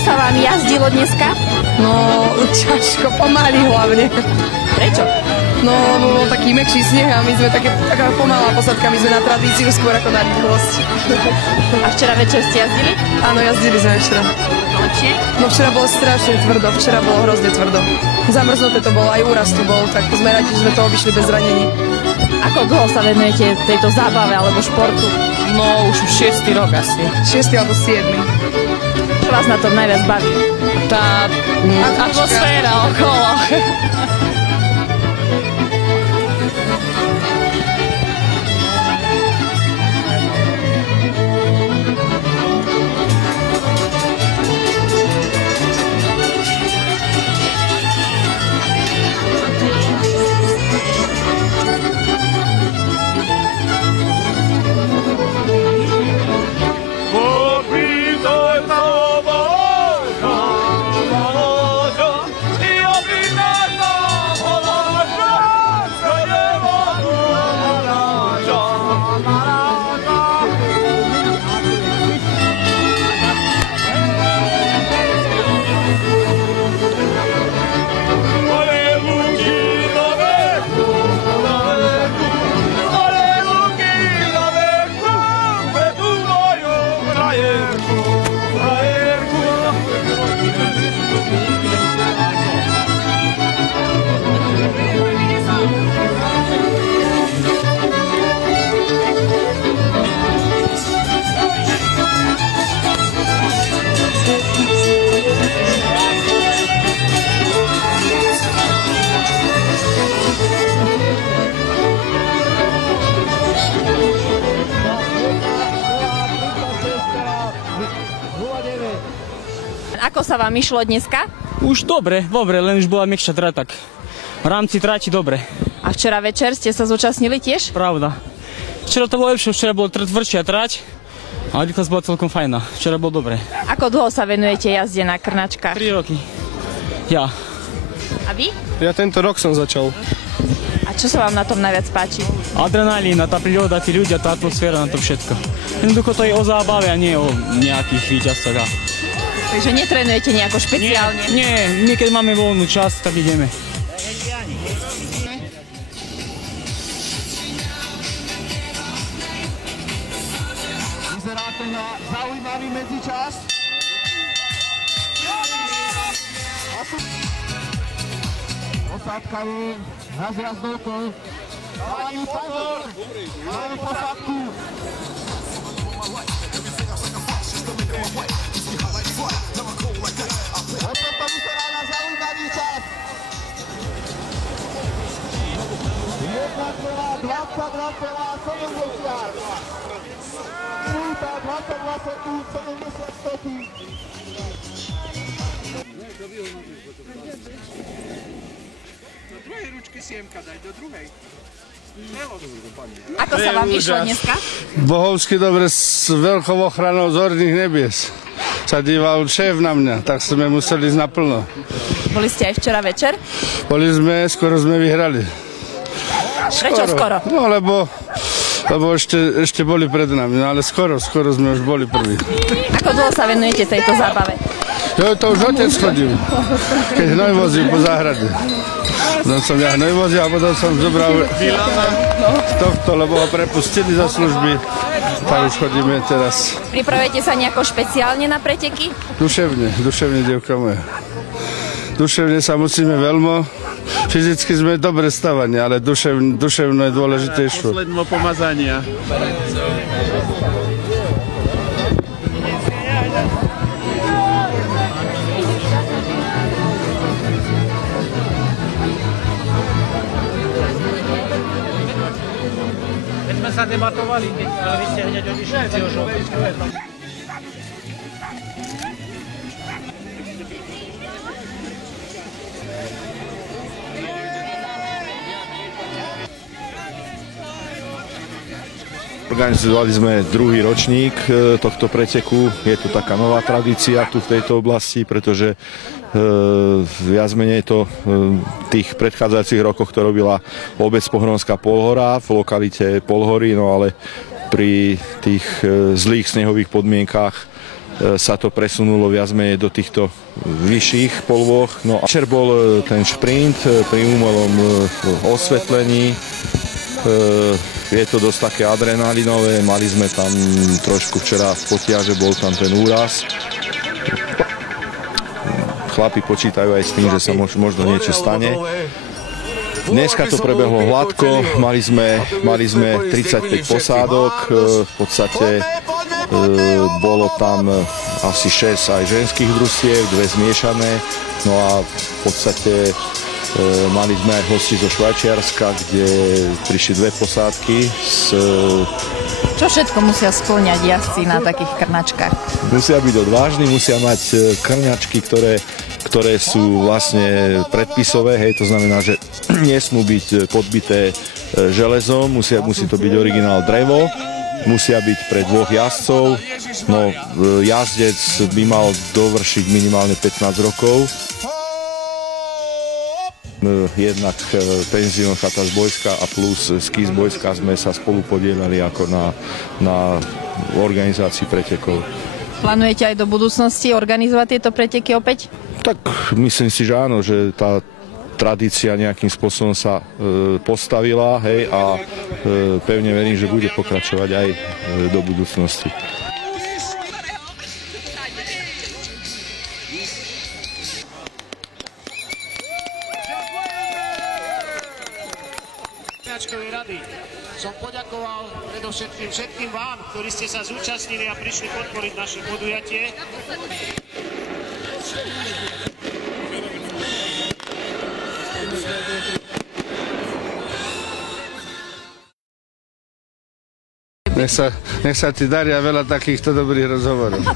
Sa vám jazdilo dneska? No, ťažko, pomaly hlavne. Prečo? No, bol taký mäkší sneh a my sme taká pomalá posadka, my sme na tradíciu skôr ako na rýchlosť. A včera večer ste jazdili? Áno, jazdili sme včera. Lepšie? No včera bolo strašne tvrdo, včera bolo hrozne tvrdo. Zamrznuté to bolo, aj úraz tu bol, tak sme radi, že sme to obišli bez zranení. Ako dlho sa venujete tejto zábave alebo športu? No, už 6. rok asi. 6. alebo 7. Čo vás na tom najviac baví? Tá atmosféra okolo. Ako sa vám išlo dneska? Už dobre, len už bola mäkšia trať, tak v rámci trati dobre. A včera večer ste sa zúčastnili tiež? Pravda. Včera to bolo lepšie, včera bolo tvrdšia trať, ale rýchlosť bola celkom fajná. Včera bolo dobre. Ako dlho sa venujete jazde na krnačkách? 3 roky. Ja. A vy? Ja tento rok som začal. A čo sa vám na tom najviac páči? Adrenalína, tá príroda, tí ľudia, tá atmosféra, na to všetko. Jednoducho to je o zábave a nie o nejakých víťazstvách. Takže netrenujete nejako špeciálne? Nie, my keď máme voľnú čas, tak ideme. Pozeráte na zaujímavý medzičas. Posádkami na zjazdovkou. Páni, pozor! Máme posádku. Opäť to vyzerá na zaujímavý čas. 1, 2, 20, 70. Do druhej ručky siemka daj, do druhej. Ako sa vám išlo dneska? Bohovsky dobre, s veľkou ochranou z horných nebies. Sa díval šéf na mňa, tak sme museli ísť naplno. Boli ste aj včera večer? Boli sme, skoro sme vyhrali. Prečo skoro? No lebo ešte boli pred nami, no ale skoro sme už boli prví. Ako dlho sa venujete tejto zábave? Jo, to už otec chodil, keď hnoj vozil po záhrade. Potom som ja hnoj vozil a potom som zobral tohto, lebo ho prepustili zo služby. Tak už chodíme teraz. Pripravujete sa nejako špeciálne na preteky? Duševne, dievka moja. Duševne sa musíme veľmi. Fyzicky sme dobre stavaní, ale duševno je dôležitejšie. Posledné pomazania. Keď sme sa debatovali, ale vy ste hneď odišli s Jožou. Organizovali sme druhý ročník tohto preteku. Je to taká nová tradícia tu v tejto oblasti, pretože viac menej to v tých predchádzajúcich rokoch to robila obec Pohronská Polhora v lokalite Polhory, no ale pri tých zlých snehových podmienkách sa to presunulo viac menej do týchto vyšších polôch. No a včer bol ten šprint pri umelom osvetlení. Je to dosť také adrenalinové, mali sme tam trošku včera potiaže, bol tam ten úraz. Chlapi počítajú aj s tým, že sa možno niečo stane. Dneska to prebehlo hladko, mali sme 35 posádok, v podstate bolo tam asi 6 aj ženských družstiev, 2 zmiešané, no a v podstate mali sme aj hosti zo Švajčiarska, kde prišli 2 posádky. Čo všetko musia spĺňať jazdci na takých krnačkách? Musia byť odvážni, musia mať krňačky, ktoré sú vlastne predpisové, hej, to znamená, že nesmú byť podbité železom, musí to byť originál drevo, musia byť pre 2 jazdcov, no jazdec by mal dovršiť minimálne 15 rokov. Jednak penzión chata z Bojska a plus ski z Bojska sme sa spolu podielali ako na organizácii pretekov. Plánujete aj do budúcnosti organizovať tieto preteky opäť? Tak myslím si, že áno, že tá tradícia nejakým spôsobom sa postavila, hej, a pevne verím, že bude pokračovať aj do budúcnosti. Rady. Som poďakoval predovšetkým všetkým vám, ktorí ste sa zúčastnili a prišli podporiť naše podujatie. Nech sa ti daria veľa takýchto dobrých rozhovorov.